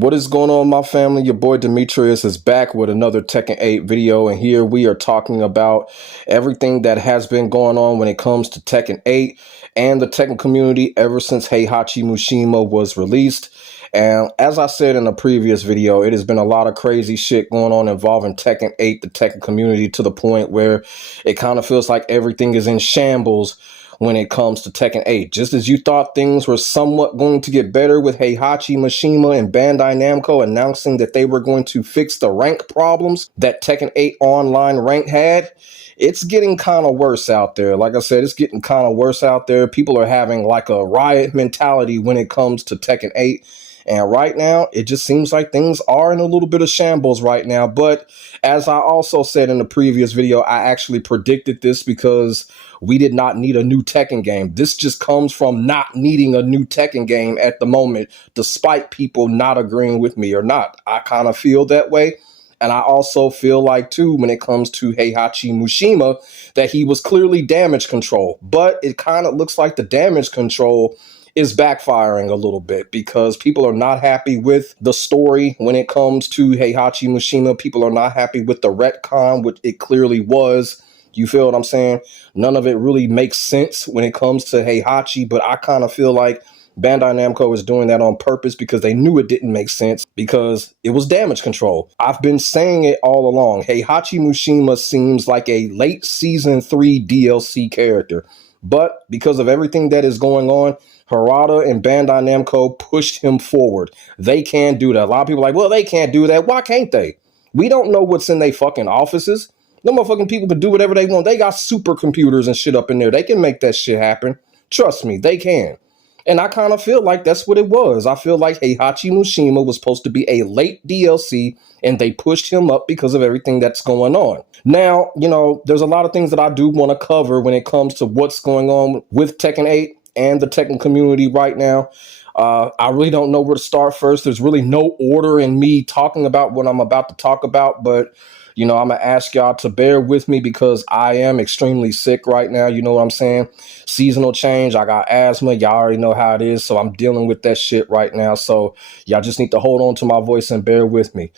What is going on, my family? Your boy Demetrius is back with another Tekken 8 video, and here we are talking about everything that has been going on when it comes to Tekken 8 and the Tekken community ever since Heihachi Mishima was released. And as I said in a previous video, it has been a lot of crazy shit going on involving Tekken 8, the Tekken community, to the point where it kind of feels like everything is in shambles when it comes to Tekken 8. Just as you thought things were somewhat going to get better with Heihachi Mishima and Bandai Namco announcing that they were going to fix the rank problems that Tekken 8 online rank had, it's getting kind of worse out there. Like I said, it's getting kind of worse out there. People are having like a riot mentality when it comes to Tekken 8. And right now, it just seems like things are in a little bit of shambles right now. But as I also said in the previous video, I actually predicted this because we did not need a new Tekken game. This just comes from not needing a new Tekken game at the moment, despite people not agreeing with me or not. I kind of feel that way. And I also feel like, too, when it comes to Heihachi Mishima, that he was clearly damage control. But it kind of looks like the damage control is backfiring a little bit because people are not happy with the story when it comes to Heihachi Mishima. People are not happy with the retcon, which it clearly was. You feel what I'm saying? None of it really makes sense when it comes to Heihachi, but I kind of feel like Bandai Namco is doing that on purpose because they knew it didn't make sense because it was damage control. I've been saying it all along. Heihachi Mishima seems like a late season 3 DLC character, but because of everything that is going on, Harada and Bandai Namco pushed him forward. They can do that. A lot of people are like, well, they can't do that. Why can't they? We don't know what's in their fucking offices. No motherfucking people can do whatever they want. They got supercomputers and shit up in there. They can make that shit happen. Trust me, they can. And I kind of feel like that's what it was. I feel like Heihachi Mishima was supposed to be a late DLC, and they pushed him up because of everything that's going on. Now, you know, there's a lot of things that I do want to cover when it comes to what's going on with Tekken 8 and the Tekken community right now. I really don't know where to start first. There's really no order in me talking about what I'm about to talk about, but you know, I'm going to ask y'all to bear with me because I am extremely sick right now. You know what I'm saying? Seasonal change. I got asthma. Y'all already know how it is. So I'm dealing with that shit right now. So y'all just need to hold on to my voice and bear with me.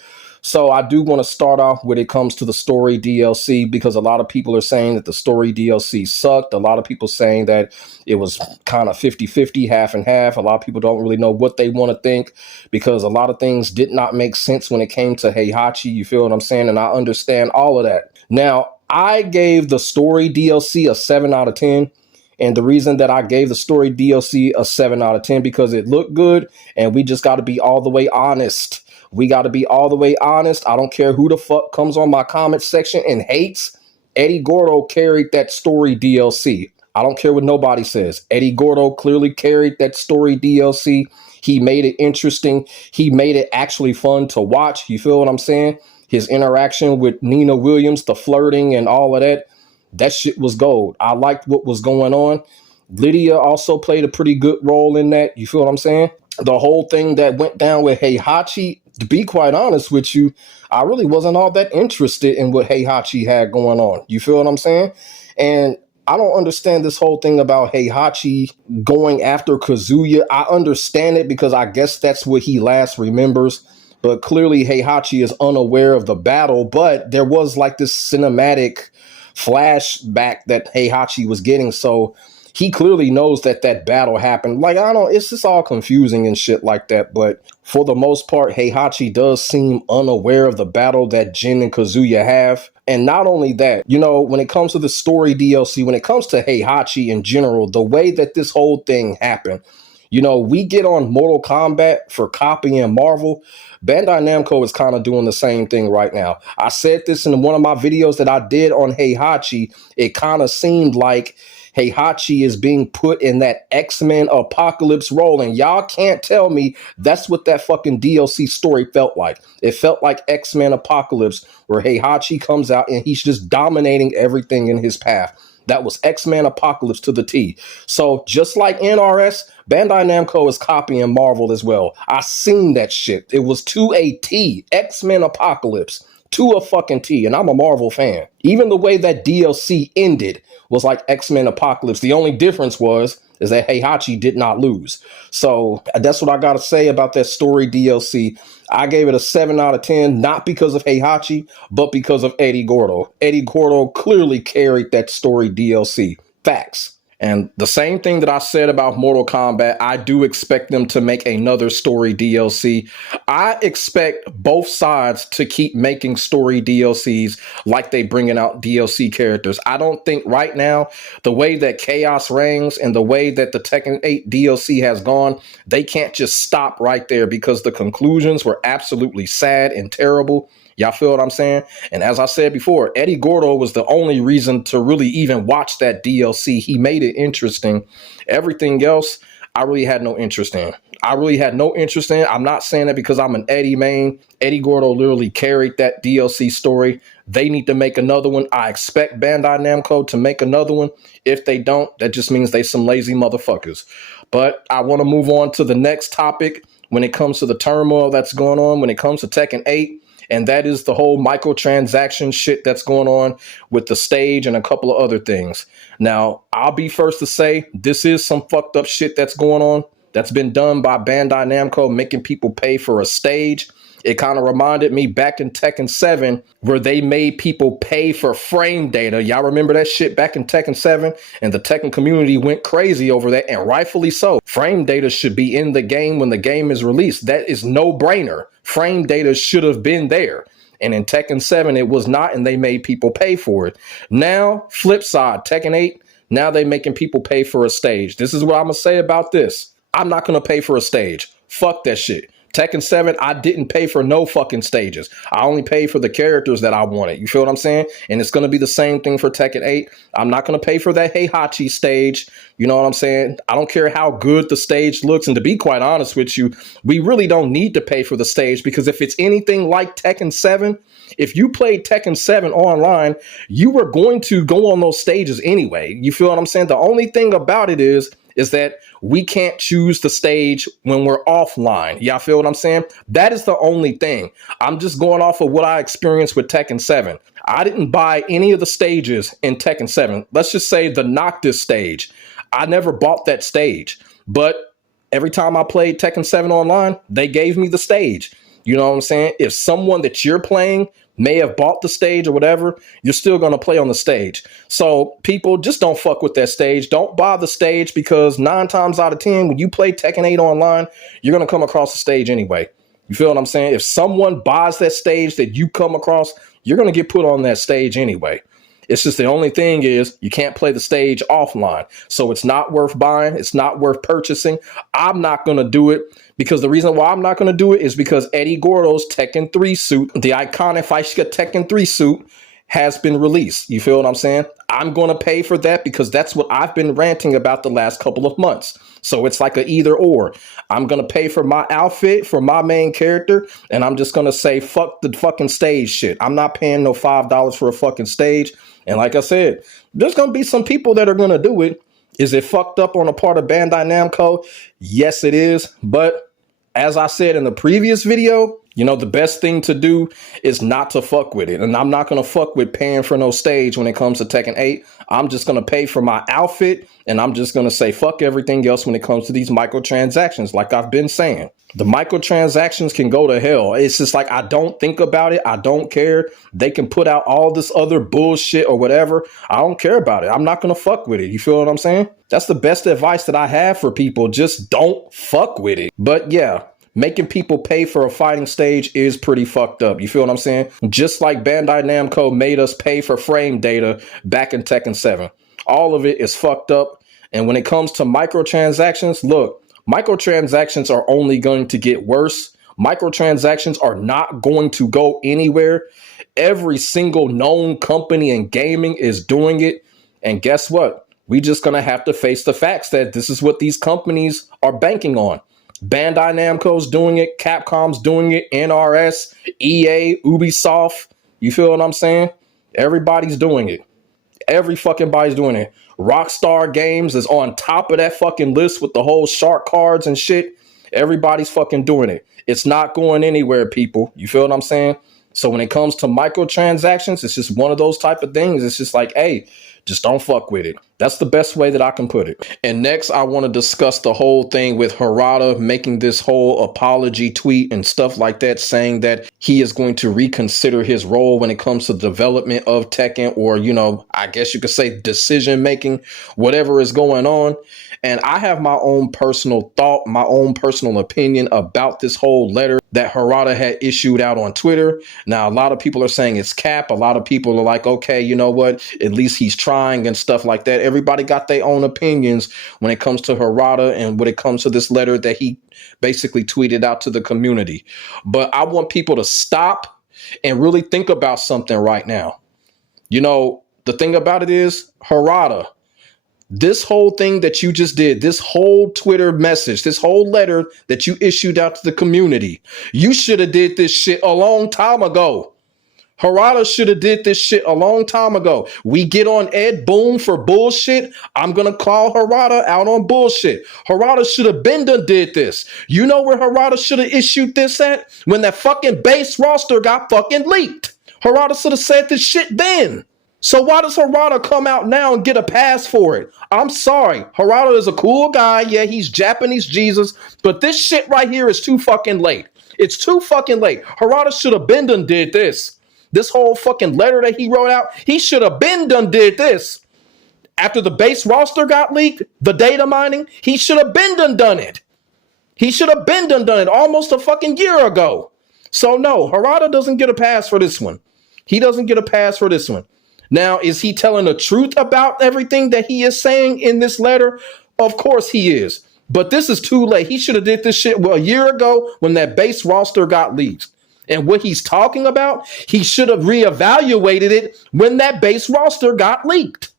So I do want to start off when it comes to the story DLC because a lot of people are saying that the story DLC sucked. A lot of people saying that it was kind of 50-50, half and half. A lot of people don't really know what they want to think because a lot of things did not make sense when it came to Heihachi. You feel what I'm saying? And I understand all of that. Now, I gave the story DLC a 7 out of 10. And the reason that I gave the story DLC a 7 out of 10 because it looked good and we just got to be all the way honest. We got to be all the way honest. I don't care who the fuck comes on my comment section and hates. Eddie Gordo carried that story DLC. I don't care what nobody says. Eddie Gordo clearly carried that story DLC. He made it interesting. He made it actually fun to watch. You feel what I'm saying? His interaction with Nina Williams, the flirting and all of that, that shit was gold. I liked what was going on. Lydia also played a pretty good role in that. You feel what I'm saying? The whole thing that went down with Heihachi, to be quite honest with you, I really wasn't all that interested in what Heihachi had going on. You feel what I'm saying? And I don't understand this whole thing about Heihachi going after Kazuya. I understand it because I guess that's what he last remembers. But clearly Heihachi is unaware of the battle. But there was like this cinematic flashback that Heihachi was getting. So he clearly knows that that battle happened. Like, I don't, it's just all confusing and shit like that. But for the most part, Heihachi does seem unaware of the battle that Jin and Kazuya have. And not only that, you know, when it comes to the story DLC, when it comes to Heihachi in general, the way that this whole thing happened, you know, we get on Mortal Kombat for copying Marvel. Bandai Namco is kind of doing the same thing right now. I said this in one of my videos that I did on Heihachi. It kind of seemed like Heihachi is being put in that X-Men Apocalypse role, and y'all can't tell me that's what that fucking DLC story felt like. It felt like X-Men Apocalypse, where Heihachi comes out and he's just dominating everything in his path. That was X-Men Apocalypse to the T. So just like NRS, Bandai Namco is copying Marvel as well. I seen that shit. It was to a T. X-Men Apocalypse to a fucking T. And I'm a Marvel fan. Even the way that DLC ended was like X-Men Apocalypse. The only difference is that Heihachi did not lose. So that's what I got to say about that story DLC. I gave it a 7 out of 10, not because of Heihachi, but because of Eddie Gordo. Eddie Gordo clearly carried that story DLC. Facts. And the same thing that I said about Mortal Kombat, I do expect them to make another story DLC. I expect both sides to keep making story DLCs like they bringing out DLC characters. I don't think right now, the way that Chaos reigns and the way that the Tekken 8 DLC has gone, they can't just stop right there because the conclusions were absolutely sad and terrible. Y'all feel what I'm saying? And as I said before, Eddie Gordo was the only reason to really even watch that DLC. He made it interesting. Everything else, I really had no interest in. I'm not saying that because I'm an Eddie main. Eddie Gordo literally carried that DLC story. They need to make another one. I expect Bandai Namco to make another one. If they don't, that just means they some lazy motherfuckers. But I want to move on to the next topic when it comes to the turmoil that's going on, when it comes to Tekken 8. And that is the whole microtransaction shit that's going on with the stage and a couple of other things. Now, I'll be first to say this is some fucked up shit that's going on. That's been done by Bandai Namco, making people pay for a stage. It kind of reminded me back in Tekken 7 where they made people pay for frame data. Y'all remember that shit back in Tekken 7? And the Tekken community went crazy over that, and rightfully so. Frame data should be in the game when the game is released. That is no brainer. Frame data should have been there. And in Tekken 7, it was not, and they made people pay for it. Now, flip side, Tekken 8, now they making people pay for a stage. This is what I'm going to say about this. I'm not going to pay for a stage. Fuck that shit. Tekken 7, I didn't pay for no fucking stages. I only paid for the characters that I wanted. You feel what I'm saying? And it's going to be the same thing for Tekken 8. I'm not going to pay for that Heihachi stage. You know what I'm saying? I don't care how good the stage looks. And to be quite honest with you, we really don't need to pay for the stage, because if it's anything like Tekken 7, if you played Tekken 7 online, you were going to go on those stages anyway. You feel what I'm saying? The only thing about it is that we can't choose the stage when we're offline. Y'all feel what I'm saying? That is the only thing. I'm just going off of what I experienced with Tekken 7. I didn't buy any of the stages in Tekken 7. Let's just say the Noctis stage. I never bought that stage, but every time I played Tekken 7 online, they gave me the stage. You know what I'm saying? If someone that you're playing may have bought the stage or whatever, you're still going to play on the stage. So people, just don't fuck with that stage. Don't buy the stage, because 9 times out of 10, when you play Tekken 8 online, you're going to come across the stage anyway. You feel what I'm saying? If someone buys that stage that you come across, you're going to get put on that stage anyway. It's just the only thing is you can't play the stage offline. So it's not worth buying. It's not worth purchasing. I'm not going to do it, because the reason why I'm not going to do it is because Eddie Gordo's Tekken 3 suit, the iconic Faishka Tekken 3 suit, has been released. You feel what I'm saying? I'm going to pay for that because that's what I've been ranting about the last couple of months. So it's like a either or. I'm going to pay for my outfit for my main character, and I'm just going to say, fuck the fucking stage shit. I'm not paying no $5 for a fucking stage. And like I said, there's going to be some people that are going to do it. Is it fucked up on a part of Bandai Namco? Yes, it is. But as I said in the previous video, you know, the best thing to do is not to fuck with it. And I'm not going to fuck with paying for no stage when it comes to Tekken 8. I'm just going to pay for my outfit, and I'm just going to say fuck everything else when it comes to these microtransactions, like I've been saying. The microtransactions can go to hell. It's just like, I don't think about it. I don't care. They can put out all this other bullshit or whatever. I don't care about it. I'm not going to fuck with it. You feel what I'm saying? That's the best advice that I have for people. Just don't fuck with it. But yeah, making people pay for a fighting stage is pretty fucked up. You feel what I'm saying? Just like Bandai Namco made us pay for frame data back in Tekken 7. All of it is fucked up. And when it comes to microtransactions, look, microtransactions are only going to get worse. Microtransactions are not going to go anywhere. Every single known company in gaming is doing it. And guess what? We just going to have to face the facts that this is what these companies are banking on. Bandai Namco's doing it. Capcom's doing it. NRS, EA, Ubisoft. You feel what I'm saying? Everybody's doing it. Every fucking body's doing it. Rockstar Games is on top of that fucking list with the whole shark cards and shit. Everybody's fucking doing it. It's not going anywhere, people. You feel what I'm saying? So when it comes to microtransactions, it's just one of those type of things. It's just like, hey, just don't fuck with it. That's the best way that I can put it. And next, I want to discuss the whole thing with Harada making this whole apology tweet and stuff like that, saying that he is going to reconsider his role when it comes to the development of Tekken, or, you know, I guess you could say decision making, whatever is going on. And I have my own personal thought, my own personal opinion about this whole letter that Harada had issued out on Twitter. Now, a lot of people are saying it's cap. A lot of people are like, okay, you know what? At least he's trying and stuff like that. Everybody got their own opinions when it comes to Harada and when it comes to this letter that he basically tweeted out to the community. But I want people to stop and really think about something right now. You know, the thing about it is, Harada, this whole thing that you just did, this whole Twitter message, this whole letter that you issued out to the community, you should have did this shit a long time ago. Harada should have did this shit a long time ago. We get on Ed Boon for bullshit. I'm going to call Harada out on bullshit. Harada should have been done did this. You know where Harada should have issued this at? When that fucking base roster got fucking leaked. Harada should have said this shit then. So why does Harada come out now and get a pass for it? I'm sorry. Harada is a cool guy. Yeah, he's Japanese Jesus. But this shit right here is too fucking late. It's too fucking late. Harada should have been done did this. This whole fucking letter that he wrote out, he should have been done did this. After the base roster got leaked, the data mining, he should have been done it. He should have been done it almost a fucking year ago. So no, Harada doesn't get a pass for this one. He doesn't get a pass for this one. Now, is he telling the truth about everything that he is saying in this letter? Of course he is. But this is too late. He should have did this shit a year ago when that base roster got leaked. And what he's talking about, he should have reevaluated it when that base roster got leaked.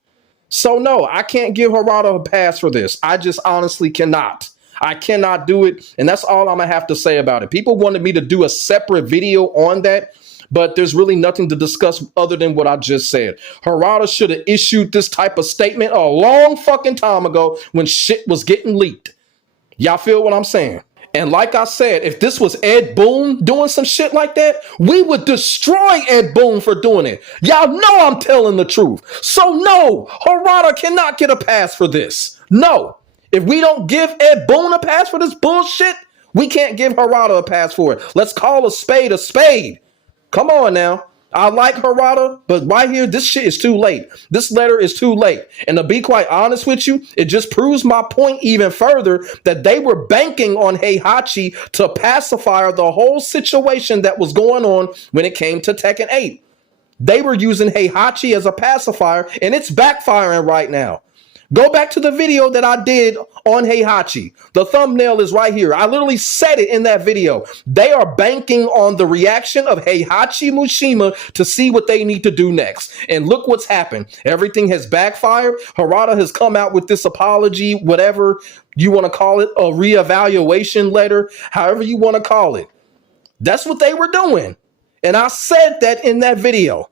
So no, I can't give Harada a pass for this. I just honestly cannot. I cannot do it. And that's all I'm going to have to say about it. People wanted me to do a separate video on that, but there's really nothing to discuss other than what I just said. Harada should have issued this type of statement a long fucking time ago when shit was getting leaked. Y'all feel what I'm saying? And like I said, if this was Ed Boon doing some shit like that, we would destroy Ed Boon for doing it. Y'all know I'm telling the truth. So no, Harada cannot get a pass for this. No. If we don't give Ed Boon a pass for this bullshit, we can't give Harada a pass for it. Let's call a spade a spade. Come on now. I like Harada, but right here, this shit is too late. This letter is too late. And to be quite honest with you, it just proves my point even further that they were banking on Heihachi to pacify the whole situation that was going on when it came to Tekken 8. They were using Heihachi as a pacifier, and it's backfiring right now. Go back to the video that I did on Heihachi. The thumbnail is right here. I literally said it in that video. They are banking on the reaction of Heihachi Mishima to see what they need to do next. And look what's happened. Everything has backfired. Harada has come out with this apology, whatever you want to call it, a reevaluation letter, however you want to call it. That's what they were doing. And I said that in that video.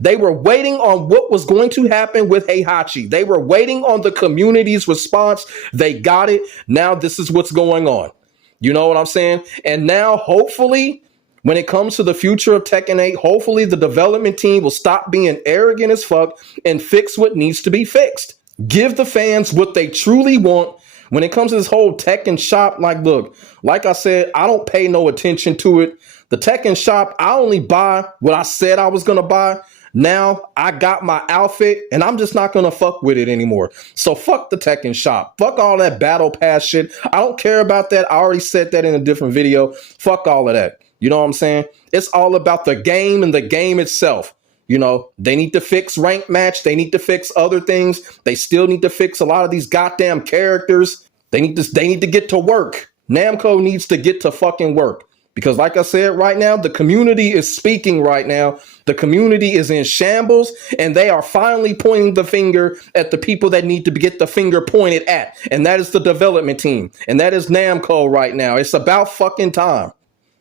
They were waiting on what was going to happen with Heihachi. They were waiting on the community's response. They got it. Now this is what's going on. You know what I'm saying? And now, hopefully, when it comes to the future of Tekken 8, hopefully the development team will stop being arrogant as fuck and fix what needs to be fixed. Give the fans what they truly want. When it comes to this whole Tekken shop, like, look, like I said, I don't pay no attention to it. The Tekken shop, I only buy what I said I was going to buy. Now I got my outfit and I'm just not going to fuck with it anymore. So fuck the Tekken shop. Fuck all that battle pass shit. I don't care about that. I already said that in a different video. Fuck all of that. You know what I'm saying? It's all about the game and the game itself. You know, they need to fix rank match. They need to fix other things. They still need to fix a lot of these goddamn characters. They need to get to work. Namco needs to get to fucking work. Because like I said, right now, the community is speaking right now. The community is in shambles, and they are finally pointing the finger at the people that need to get the finger pointed at. And that is the development team. And that is Namco right now. It's about fucking time.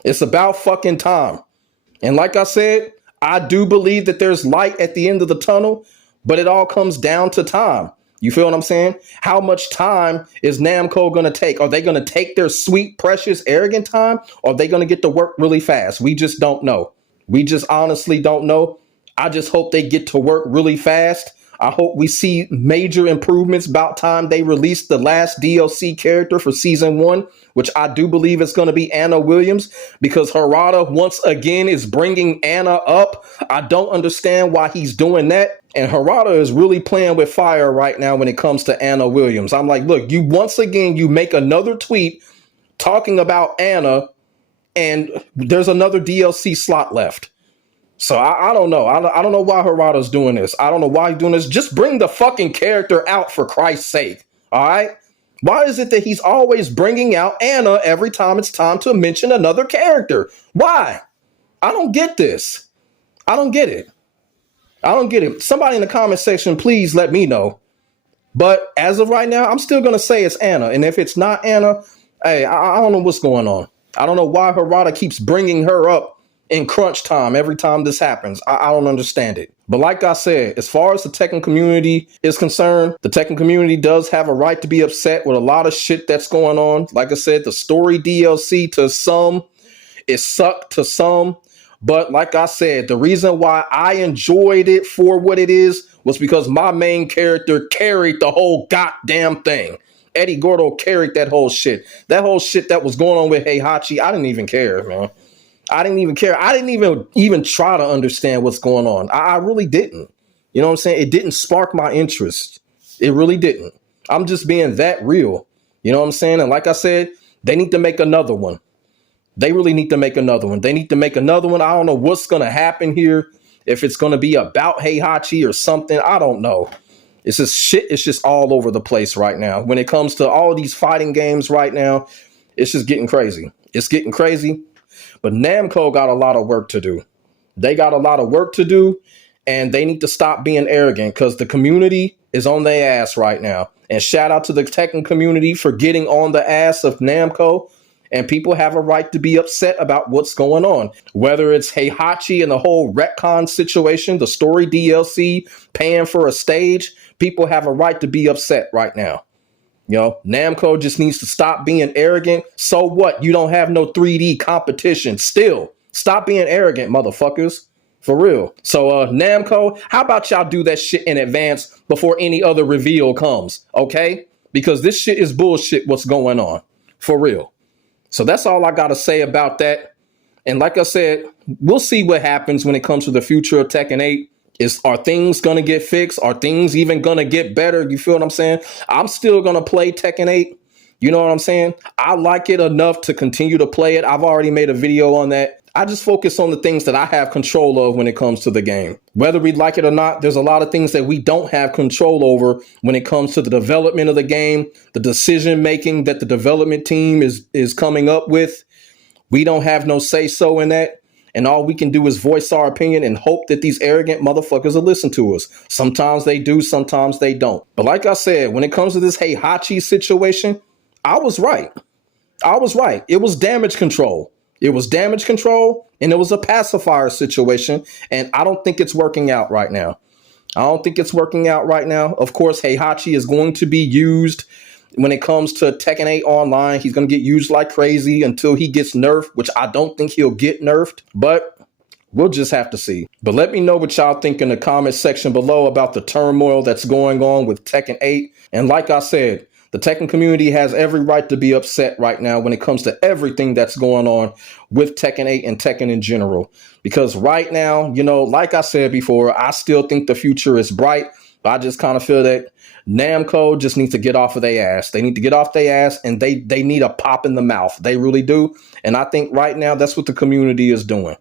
It's about fucking time. And like I said, I do believe that there's light at the end of the tunnel, but it all comes down to time. You feel what I'm saying? How much time is Namco going to take? Are they going to take their sweet, precious, arrogant time? Or are they going to get to work really fast? We just don't know. We just honestly don't know. I just hope they get to work really fast. I hope we see major improvements about time they release the last DLC character for season 1, which I do believe is going to be Anna Williams, because Harada once again is bringing Anna up. I don't understand why he's doing that. And Harada is really playing with fire right now when it comes to Anna Williams. I'm like, look, you once again, you make another tweet talking about Anna, and there's another DLC slot left. So I don't know. I don't know why Harada's doing this. I don't know why he's doing this. Just bring the fucking character out, for Christ's sake. All right? Why is it that he's always bringing out Anna every time it's time to mention another character? Why? I don't get this. I don't get it. I don't get it. Somebody in the comment section, please let me know. But as of right now, I'm still going to say it's Anna. And if it's not Anna, hey, I don't know what's going on. I don't know why Harada keeps bringing her up in crunch time every time this happens. I don't understand it. But like I said, as far as the Tekken community is concerned, the Tekken community does have a right to be upset with a lot of shit that's going on. Like I said, the story DLC to some, it sucked to some. But like I said, the reason why I enjoyed it for what it is was because my main character carried the whole goddamn thing. Eddie Gordo carried that whole shit. That whole shit that was going on with Heihachi, I didn't even care, man. I didn't even care. I didn't even try to understand what's going on. I really didn't. You know what I'm saying? It didn't spark my interest. It really didn't. I'm just being that real. You know what I'm saying? And like I said, they need to make another one. They really need to make another one. They need to make another one. I don't know what's going to happen here. If it's going to be about Heihachi or something, I don't know. It's just shit. It's just all over the place right now. When it comes to all these fighting games right now, it's just getting crazy. It's getting crazy. But Namco got a lot of work to do. They got a lot of work to do, and they need to stop being arrogant, because the community is on their ass right now. And shout out to the Tekken community for getting on the ass of Namco. And people have a right to be upset about what's going on. Whether it's Heihachi and the whole retcon situation, the story DLC, paying for a stage, people have a right to be upset right now. You know, Namco just needs to stop being arrogant. So what? You don't have no 3D competition. Still, stop being arrogant, motherfuckers. For real. So, Namco, how about y'all do that shit in advance before any other reveal comes, okay? Because this shit is bullshit what's going on. For real. So that's all I got to say about that. And like I said, we'll see what happens when it comes to the future of Tekken 8. Are things going to get fixed? Are things even going to get better? You feel what I'm saying? I'm still going to play Tekken 8. You know what I'm saying? I like it enough to continue to play it. I've already made a video on that. I just focus on the things that I have control of when it comes to the game. Whether we like it or not, there's a lot of things that we don't have control over when it comes to the development of the game, the decision making that the development team is coming up with. We don't have no say so in that. And all we can do is voice our opinion and hope that these arrogant motherfuckers will listen to us. Sometimes they do, sometimes they don't. But like I said, when it comes to this Heihachi situation, I was right. I was right. It was damage control. It was damage control, and it was a pacifier situation. And I don't think it's working out right now. I don't think it's working out right now. Of course, Heihachi is going to be used when it comes to Tekken 8 Online. He's going to get used like crazy until he gets nerfed, which I don't think he'll get nerfed, but we'll just have to see. But let me know what y'all think in the comment section below about the turmoil that's going on with Tekken 8. And like I said, the Tekken community has every right to be upset right now when it comes to everything that's going on with Tekken 8 and Tekken in general. Because right now, you know, like I said before, I still think the future is bright. But I just kind of feel that Namco just needs to get off of their ass. They need to get off their ass, and they need a pop in the mouth. They really do. And I think right now that's what the community is doing.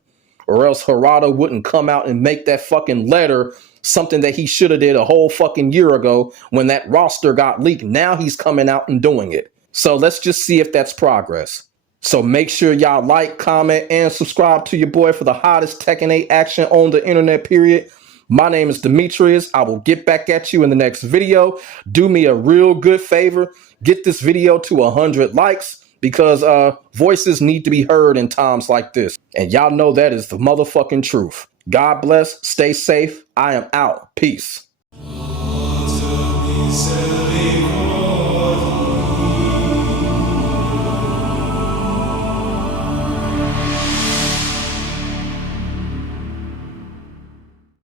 Or else Harada wouldn't come out and make that fucking letter, something that he should have did a whole fucking year ago when that roster got leaked. Now he's coming out and doing it. So let's just see if that's progress. So make sure y'all like, comment, and subscribe to your boy for the hottest Tekken 8 action on the internet, period. My name is Demetrius. I will get back at you in the next video. Do me a real good favor. Get this video to 100 likes because voices need to be heard in times like this. And y'all know that is the motherfucking truth. God bless. Stay safe. I am out. Peace.